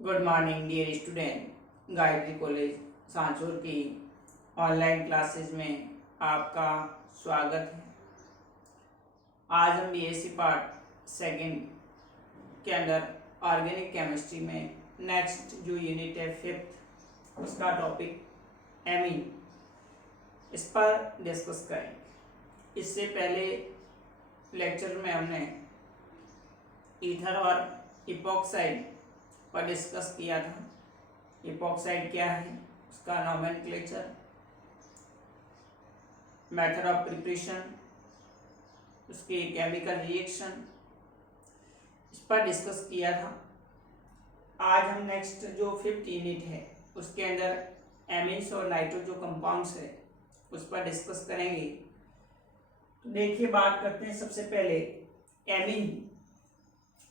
Good morning dear student. Gayatri college Sanchore की online classes में आपका स्वागत है। आज हम बीएससी पार्ट सेकंड के अंदर ऑर्गेनिक केमिस्ट्री में नेक्स्ट जो यूनिट है फिफ्थ, उसका टॉपिक एमीन, इस पर डिस्कस करेंगे। इससे पहले लेक्चर में हमने ईथर और इपॉक्साइड पर डिस्कस किया था। इपॉक्साइड क्या है, उसका नोमेनक्लेचर, मेथड ऑफ प्रिपरेशन, उसके केमिकल रिएक्शन, इस पर डिस्कस किया था। आज हम नेक्स्ट जो फिफ्थ यूनिट है उसके अंदर एमिन्स और नाइट्रो जो कंपाउंड्स है उस पर डिस्कस करेंगे। तो देखिए, बात करते हैं सबसे पहले एमीन।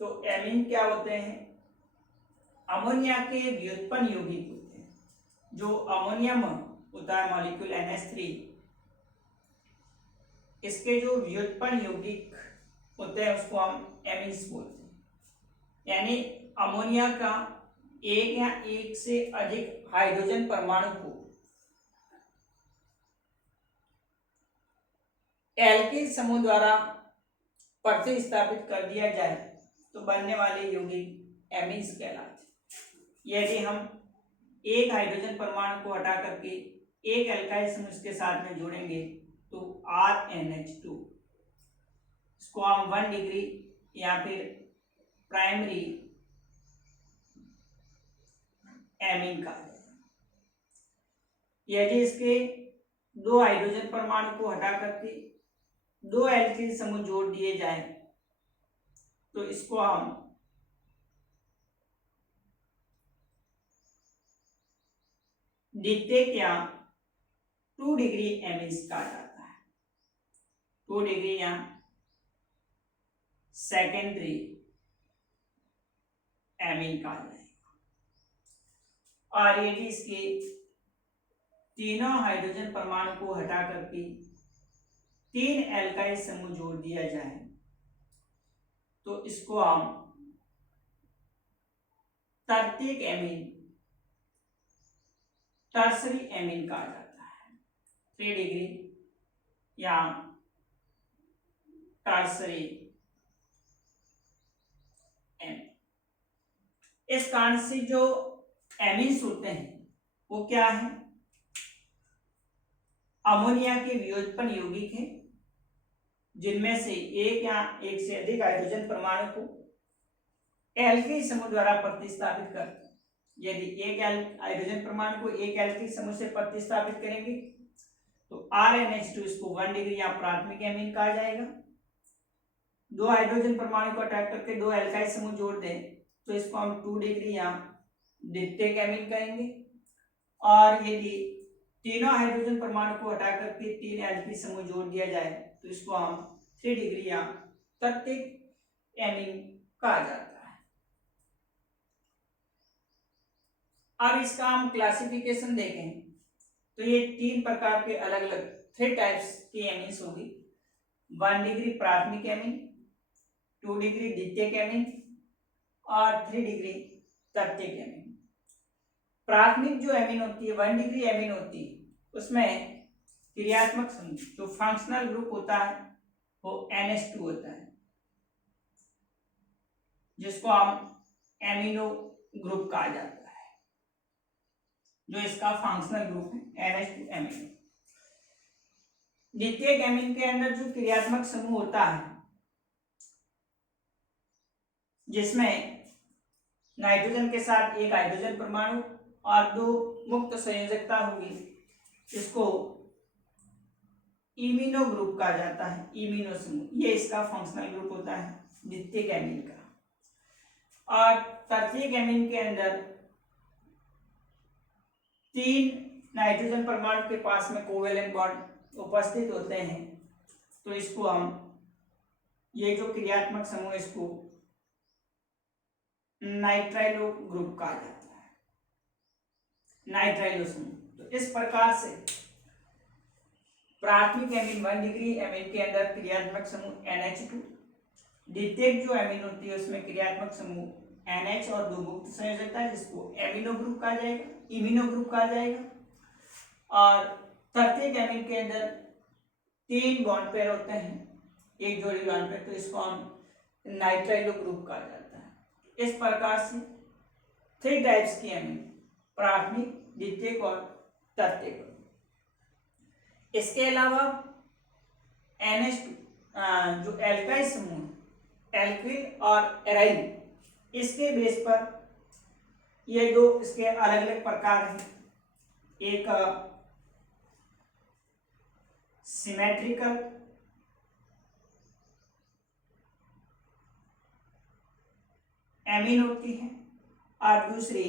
तो एमीन क्या होते हैं? अमोनिया के व्युत्पन्न यौगिक होते हैं। जो अमोनियम होता है मॉलिक्यूल NH3, इसके जो व्युत्पन्न यौगिक होते हैं उसको हम एमीन्स बोलते हैं। यानी अमोनिया का एक या एक से अधिक हाइड्रोजन परमाणु को एल्किल समूह द्वारा प्रतिस्थापित कर दिया जाए तो बनने वाले यौगिक एमीन्स कहलाते हैं। यदि हम एक हाइड्रोजन परमाणु को हटा करके एक एल्काइल समूह के साथ में जोड़ेंगे तो RNH2, इसको हम 1 डिग्री या फिर प्राइमरी एमीन कहा जाए। यदि इसके दो हाइड्रोजन परमाणु को हटा करके दो एल्किल समूह जोड़ दिए जाए तो इसको हम द्वितीयक या 2 डिग्री एमीन्स कहा जाता है। 2 डिग्री या सेकेंडरी एमीन कहा जाएगा। और यदि इसके तीनों हाइड्रोजन परमाणु को हटा करके 3 एल्काइल समूह जोड़ दिया जाए तो इसको हम तृतीयक एमीन, टर्सरी एमीन कहा जाता है। 3 डिग्री या टर्सरी एमीन। इस कारण से जो एमीन्स होते हैं वो क्या है? अमोनिया के व्युत्पन्न यौगिक हैं, जिनमें से एक या एक से अधिक हाइड्रोजन परमाणु को एल्किल समूह द्वारा प्रतिस्थापित करते हैं। यदि एक हाइड्रोजन परमाणु को एक एल्किल समूह से प्रतिस्थापित करेंगे तो RNH2, इसको 1 डिग्री या प्राथमिक एमीन कहा जाएगा। दो हाइड्रोजन परमाणु को अटैक करके दो एल्काइल समूह जोड़ दें तो इसको हम 2 डिग्री या द्वितीयक एमीन कहेंगे। और यदि तीनों हाइड्रोजन परमाणु को हटा करके 3 एल्किल समूह जोड़ दिया जाए तो इसको हम 3 डिग्री या तृतीयक एमीन कहा जाता है। अब इसका हम क्लासिफिकेशन देखें तो ये 3 प्रकार के अलग अलग 3 टाइप्स की एमीन्स होगी। 1 डिग्री प्राथमिक एमीन, 2 डिग्री द्वितीयक एमीन और 3 डिग्री तृतीयक एमीन। प्राथमिक जो एमीन होती है, 1 डिग्री एमीन होती है, उसमें क्रियात्मक समूह जो फंक्शनल ग्रुप होता है वो NH2 होता है, जिसको हम एमिनो ग्रुप कहा जाता है। जो इसका फंक्शनल ग्रुप है NH2 एमिनो। द्वितीयक एमीन के अंदर जो क्रियात्मक समूह होता है, जिसमें नाइट्रोजन के साथ एक हाइड्रोजन परमाणु और 2 मुक्त संयोजकता होगी, इसको इमिनो ग्रुप कहा जाता है। इमिनो समूह, ये इसका फंक्शनल ग्रुप होता है द्वितीयक एमीन का। और तृतीयक एमीन के अंदर 3 नाइट्रोजन परमाणु के पास में कोवेलेंट बॉन्ड उपस्थित होते हैं, तो इसको हम, ये जो क्रियात्मक समूह है, इसको नाइट्राइलो ग्रुप कहा जाता है। नाइट्राइलो समूह। तो इस प्रकार से प्राथमिक एमीन 1 डिग्री एमीन के अंदर क्रियात्मक समूह NH2, द्वितीयक जो एमीन होती है उसमें क्रियात्मक समूह NH और 2 मुक्त संयोजकता है जिसको एमिनो ग्रुप कहा जाएगा, इमिनो ग्रुप कहा जाएगा। और प्रत्येक एमिन के अंदर 3 बॉन्ड पेयर होते हैं, एक जोड़ी बॉन्ड पेयर, तो इसको हम नाइट्राइलो ग्रुप कहा जाता है। इस प्रकार से 3 टाइप्स की एमिन, प्राथमिक, द्वितीयक और तृतीयक। इसके अलावा NH2 जो एल्काइल समूह, एल्किल और एराइल, इसके बेस पर ये दो इसके अलग अलग प्रकार हैं। एक सिमेट्रिकल एमीन होती है और दूसरी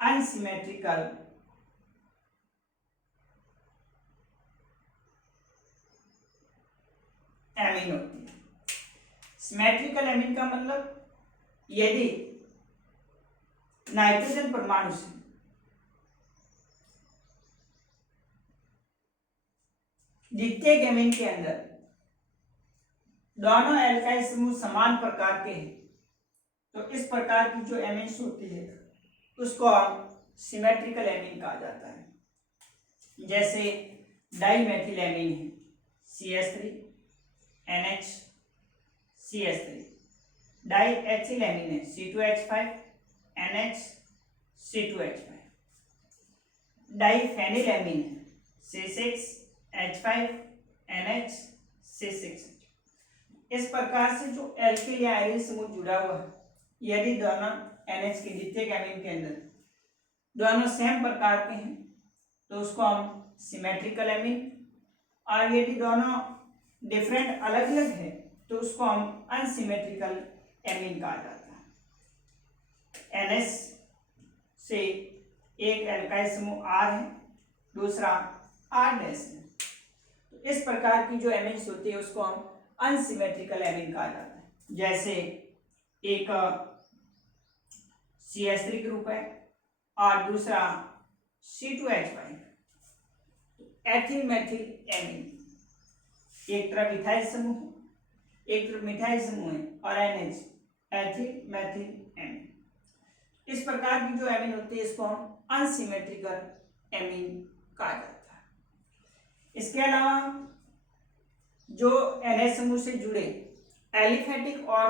अनसिमेट्रिकल एमीन होती है। सिमेट्रिकल एमीन का मतलब यदि नाइट्रोजन परमाणु से द्वितीयक एमीन के अंदर दोनों एल्काइल समूह समान प्रकार के हैं, तो इस प्रकार की जो एमीन्स होती है उसको हम सिमेट्रिकल एमीन कहा जाता है। जैसे डाइमेथिल एमीन है CH3 NH CH3, die ethyl amine है C2H5 NH C2H5, diphenyl amine है C6H5 NH C6। इस प्रकार से जो एल्किल या एरिल समूह जुड़ा हुआ है, यदि दोनों NH के द्वितीयक एमीन के अंदर दोनों सेम प्रकार के हैं तो उसको हम सिमेट्रिकल एमीन, और यदि दोनों डिफरेंट अलग अलग है तो उसको हम अनसिमेट्रिकल एमीन कहा जाता है। NH से एक एल्काइल समूह R है, दूसरा R डैश है, तो इस प्रकार की जो एमीन्स होती है उसको हम अनसिमेट्रिकल एमीन कहा जाता है। जैसे एक CH3 ग्रुप है और दूसरा C2H5, एथिल मेथिल एमीन, एक तरफ इथाइल समूह है, एक तरफ मिथाइल समूह है, और NH एथिल मेथिल एमीन। इस प्रकार की जो एमीन होती है इसको हम अनसिमेट्रिकल एमीन कहा जाता है। इसके अलावा जो NH समूह से जुड़े एलिफेटिक और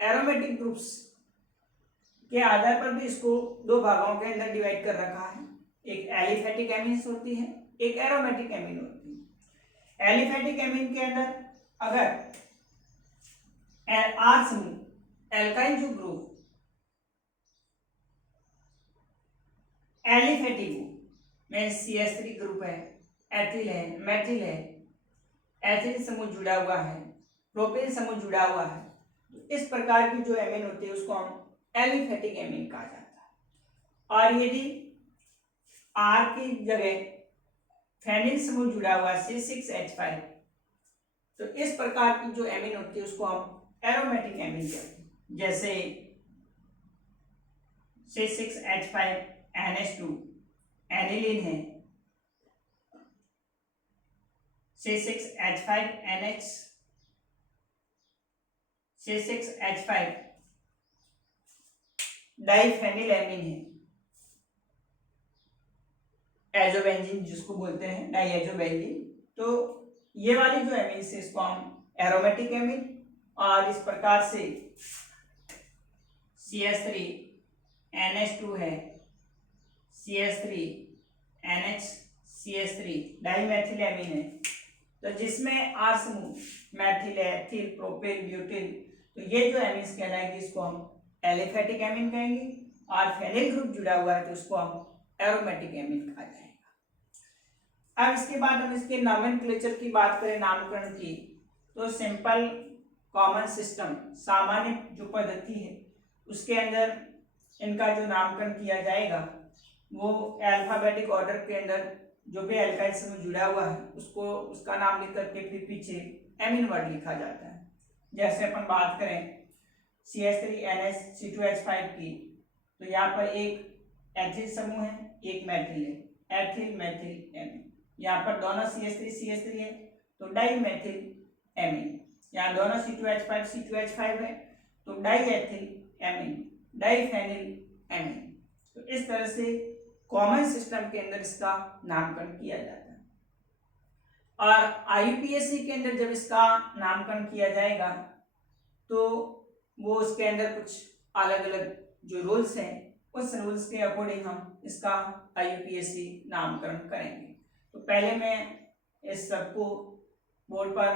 एरोमेटिक ग्रुप्स के आधार पर भी इसको 2 भागों के अंदर डिवाइड कर रखा है। एक एलिफेटिक एमीन्स होती है, एक एरोमेटिक एमीन होती है। एलिफेटिक एमीन के अंदर अगर R समूह एल्काइल जो ग्रुप एलिफेटिक में CH3 ग्रुप है, एथिल है, मेथिल है, एथिल समूह जुड़ा हुआ है, प्रोपेन समूह जुड़ा हुआ है, तो इस प्रकार की जो एमीन होती है उसको हम एलिफेटिक एमीन कहा जाता है। और यदि R की जगह फेनिल समूह जुड़ा हुआ है C6H5, तो इस प्रकार की जो एमीन होती है उसको हम एरोमेटिक एमीन कहते हैं। जैसे C6H5 NH2 एनिलीन है, C6H5 NH C6H5 diphenyl amine है, एजोबेंजीन जिसको बोलते हैं, डाइएजोबेंजीन। तो ये वाली जो एमीन है इसको हम एरोमेटिक एमीन, और इस प्रकार से CH3 NH2 है, CH3 NH CH3 dimethyl amine है, तो जिसमें R समूह मैथिल है, एथिल, प्रोपेन, ब्यूटिल, तो ये जो एमीन्स कहलाएगी इसको हम एलिफेटिक एमीन कहेंगे। और फेनिल ग्रुप जुड़ा हुआ है तो उसको हम एरोमेटिक एमीन कहा जाएगा। अब इसके बाद हम इसके नॉमेनक्लेचर की बात करें, नामकरण की, तो सिंपल कॉमन सिस्टम, सामान्य जो पद्धति है उसके अंदर इनका जो नामकरण किया जाएगा वो अल्फाबेटिक ऑर्डर के अंदर जो भी एल्काइल समूह जुड़ा हुआ है उसको उसका नाम लिख करके फिर पीछे एमीन वर्ड लिखा जाता है। जैसे अपन बात करें CH3 NH C2H5 की, तो यहाँ पर एक एथिल समूह है, एक मेथिल है, एथिल मेथिल एमीन। यहाँ पर दोनों CH3 है तो डाइमेथिल एमीन। यहाँ दोनों C2H5 है तो डाइएथिल एमीन, डाइफेनिल एमीन। तो इस तरह से कॉमन सिस्टम के अंदर इसका नामकरण किया जाता है। और आईयूपीएसी के अंदर जब इसका नामकरण किया जाएगा तो वो उसके अंदर कुछ अलग अलग जो रूल्स हैं उस रूल्स के अकॉर्डिंग हम इसका आईयूपीएसी नामकरण करेंगे। तो पहले मैं इस सबको बोर्ड पर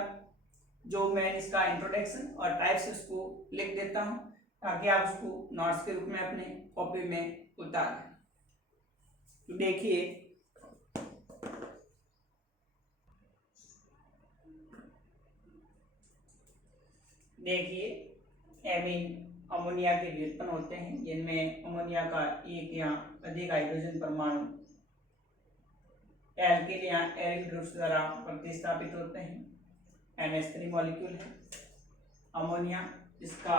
जो मैं इसका इंट्रोडक्शन और टाइप्स उसको लिख देता हूं ताकि आप उसको नोट्स के रूप में अपने कॉपी में उतार दें। तो देखिए एमीन अमोनिया के व्युत्पन्न होते हैं जिनमें अमोनिया का एक या अधिक हाइड्रोजन परमाणु एल्किल या एरिल ग्रुप्स द्वारा प्रतिस्थापित होते हैं। NH3 मॉलिक्यूल है अमोनिया, इसका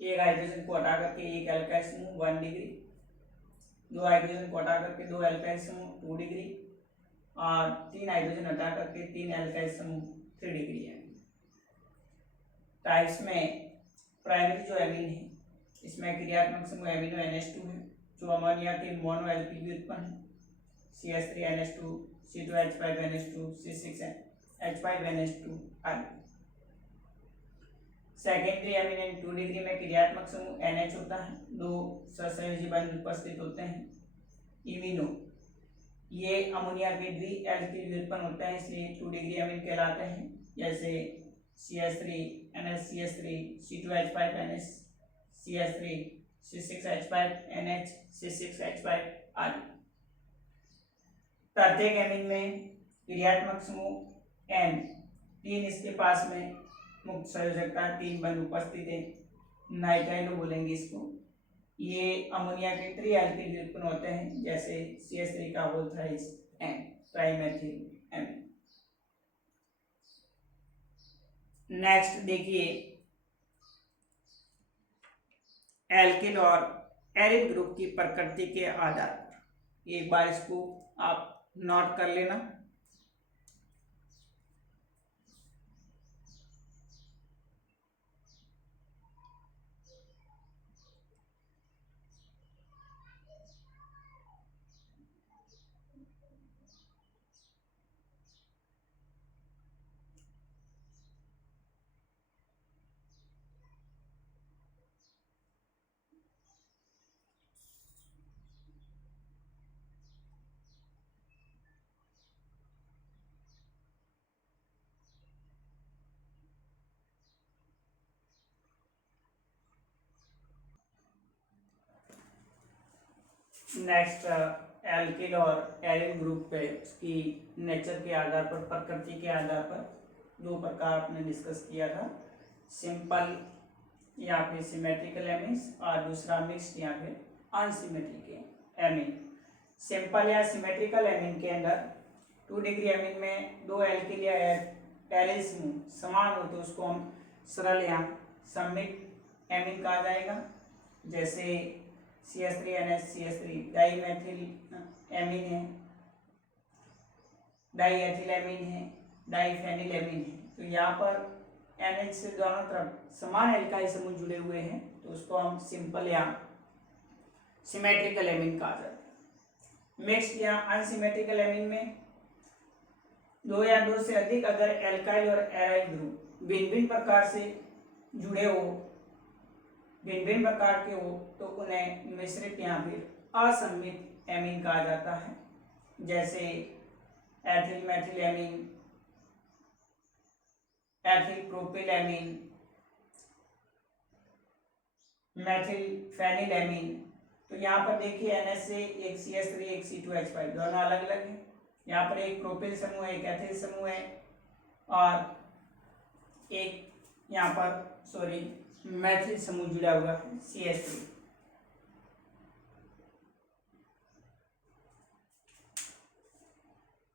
एक हाइड्रोजन को हटा करके एक एल्काइल समूह 1 डिग्री, दो हाइड्रोजन को हटा करके दो एल्काइल समूह 2 डिग्री और तीन हाइड्रोजन हटा करके तीन एल्काइल समूह 3 डिग्री है। टाइप्स में प्राइमरी जो एमीन है इसमें क्रियात्मक समूह एमिनो NH2 है जो अमोनिया के मोनो एल्किल व्युत्पन्न है CH3NH2, C2H5NH2, C6H5NH2 आदि। सेकेंडरी एमीन इन 2 डिग्री में क्रियात्मक समूह NH होता है, दो सहसंयोजी बंध उपस्थित होते हैं। इमिनो ये अमोनिया के द्वि एल्किल व्युत्पन्न होते हैं इसलिए 2 डिग्री एमीन कहलाते हैं, जैसे CH3NH, CH3, C2H5NH, CH3, C6H5NH, C6H5 आदि। प्रत्येक एमीन में क्रियात्मक समूह N, तीन इसके पास में मुक्त संयोजकता, तीन बंध उपस्थित है, नाइट्राइलो बोलेंगे इसको। ये अमोनिया के त्रि एल्किल व्युत्पन्न होते हैं जैसे CH3 का whole thrice N, trimethyl amine. Next देखिए एल्किल और एरिल ग्रुप की प्रकृति के आधार पर एक बार इसको आप नोट कर लेना। नेक्स्ट एल्किल और एरिल ग्रुप पे उसकी नेचर के आधार पर, प्रकृति के आधार पर दो प्रकार आपने डिस्कस किया था, सिंपल या फिर सिमेट्रिकल एमीन्स और दूसरा मिक्स्ड या फिर अनसिमेट्रिकल एमीन। सिंपल या सिमेट्रिकल एमीन के अंदर 2 डिग्री एमीन में दो एल्किल या एरिल समूह समान हो तो उसको हम सरल या सममित एमीन कहा जाएगा, जैसे CH3NH, CH3 डाइमेथिल एमीन है, डाइएथिल एमीन है, डाइफेनिल एमीन है। तो यहाँ पर NH से दोनों तरफ समान एल्काइल समूह जुड़े हुए हैं तो उसको हम सिंपल या सिमेट्रिकल एमीन कहा जाता है। मिक्स्ड या अनसिमेट्रिकल एमीन में दो या दो से अधिक अगर एल्काइल और एराइल ग्रुप भिन्न भिन्न प्रकार से जुड़े हो, भिन्न भिन्न प्रकार के हो तो उन्हें मिश्रित या फिर असम्मित एमीन कहा जाता है, जैसे ethyl methyl amine, ethyl propyl amine, methyl phenyl amine. तो यहाँ पर देखिए NH से एक CH3 एक C2H5 दोनों अलग अलग है, यहाँ पर एक प्रोपिल समूह है, एक एथिल समूह है और एक यहाँ पर मैथिल समूह जुड़ा हुआ है CH3।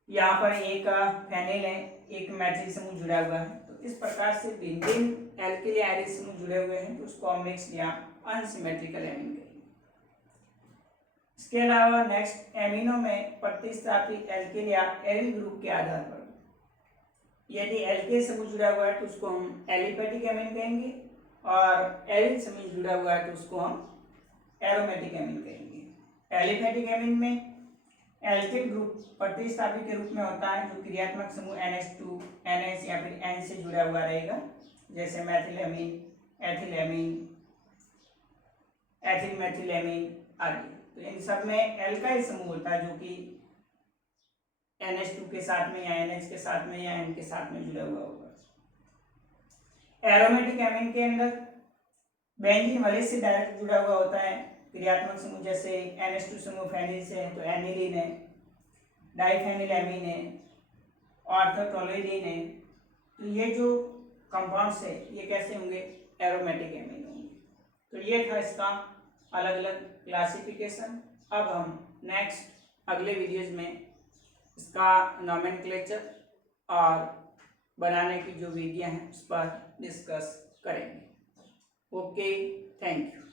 यहाँ पर एक फेनिल है, एक मैथिल समूह जुड़ा हुआ है। तो इस प्रकार से भिन्न भिन्न एल्किल या एरिल समूह जुड़े हुए हैं तो उसको हम मिक्स्ड या अनसिमेट्रिकल एमीन कहेंगे। इसके अलावा नेक्स्ट एमीनो में प्रतिस्थापित एल्किल या एरिल ग्रुप के आधार पर यदि एल्केन समूह जुड़ा हुआ है तो उसको हम एलिफेटिक एमीन कहेंगे, और एरिल समूह जुड़ा हुआ है तो उसको हम एरोमेटिक एमीन कहेंगे। एलिफेटिक एमीन में एल्किल ग्रुप प्रतिस्थापी के रूप में होता है, जो क्रियात्मक समूह NH2, NH या फिर N से जुड़ा हुआ रहेगा, जैसे मैथिलेमीन, एथिलेमीन, एथिल मैथिलेमीन आदि। तो इन सब में एल्काइल समूह होता है जो कि NH2 के साथ में या NH के साथ में या N के साथ में जुड़ा हुआ होगा। एरोमेटिक एमीन के अंदर बेंजीन वलिस से डायरेक्ट जुड़ा हुआ होता है। क्रियात्मक समूह जैसे NH2 समूह फेनिल से है तो एनिलीन है, डाइफेनिलएमीन है, ऑर्थोटोलोइडीन है। तो ये जो कंपाउंड्स है ये कैसे होंगे? एरोमेटिक एमीन होंगे। तो ये था इसका अलग अलग क्लासिफिकेशन। अब हम नेक्स्ट अगले वीडियोज में इसका नोमेनक्लेचर और बनाने की जो विधियां हैं उस पर डिस्कस करेंगे। Okay, thank you.